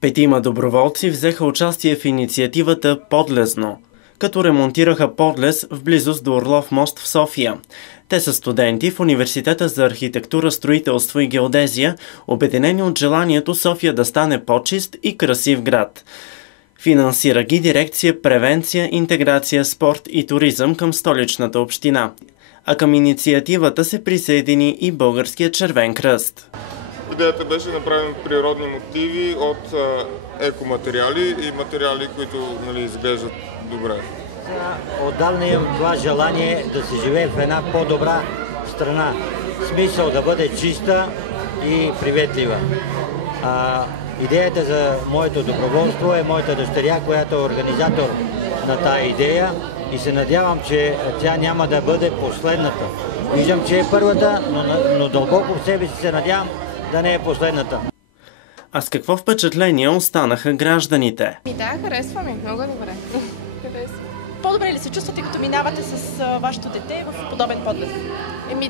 Петима доброволци взеха участие в инициативата Подлезно, като ремонтираха подлез в близост до Орлов мост в София. Те са студенти в Университета за архитектура, строителство и геодезия, обединени от желанието София да стане по-чист и красив град. Финансира ги дирекция Превенция, интеграция, спорт и туризъм към столичната община. А към инициативата се присъедини и Българският червен кръст. Идеята беше да направим природни мотиви от екоматериали и материали, които изглеждат добре. Отдавна имам това желание да се живее в една по-добра страна. Смисъл да бъде чиста и приветлива. Идеята за моето доброволство е моята дъщеря, която е организатор на тая идея и се надявам, че тя няма да бъде последната. Виждам, че е първата, но дълбоко в себе си се надявам да не е последната. А с какво впечатление останаха гражданите? Да, харесва ми. Много добре. По-добре ли се чувствате, като минавате с вашето дете в подобен подлез?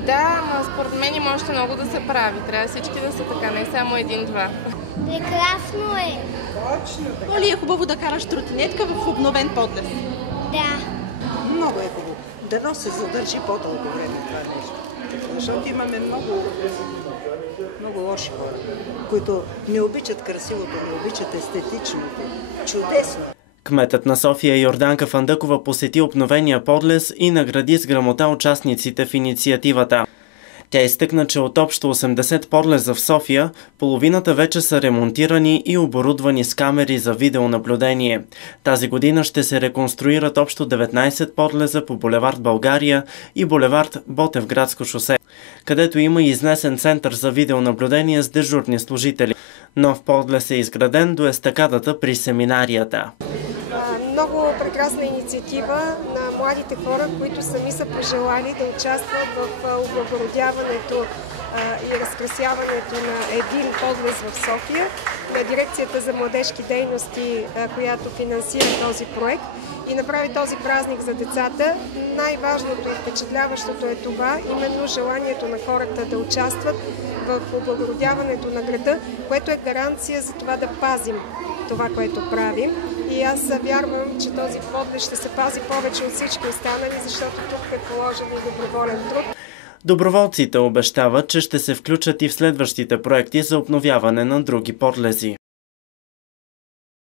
Да, но според мен има още много да се прави. Трябва всички да са така, не само един-два. Прекрасно е. Но ли е хубаво да караш тротинетка в обновен подлез? Да. Много е хубаво. Дано се задържи по-дълго време това нещо. Защото имаме много лоши хора, които не обичат красивото, не обичат естетичното. Чудесно! Кметът на София Йорданка Фандъкова посети обновения подлез и награди с грамота участниците в инициативата. Тя изтъкна, че от общо 80 подлеза в София, половината вече са ремонтирани и оборудвани с камери за видеонаблюдение. Тази година ще се реконструират общо 19 подлеза по булевард България и булевард Ботевградско шосе, където има и изнесен център за видеонаблюдение с дежурни служители. Нов подлез е изграден до естакадата при семинарията. Много прекрасна инициатива на младите хора, които сами са пожелали да участват в облагородяването и разкрасяването на един подлез в София, на дирекцията за младежки дейности, която финансира този проект и направи този празник за децата. Най-важното и впечатляващото е това, именно желанието на хората да участват в облагородяването на града, което е гаранция за това да пазим това, което правим. И аз вярвам, че този подлез ще се пази повече от всички останали, защото тук е положен и доброволен труд. Доброволците обещават, че ще се включат и в следващите проекти за обновяване на други подлези.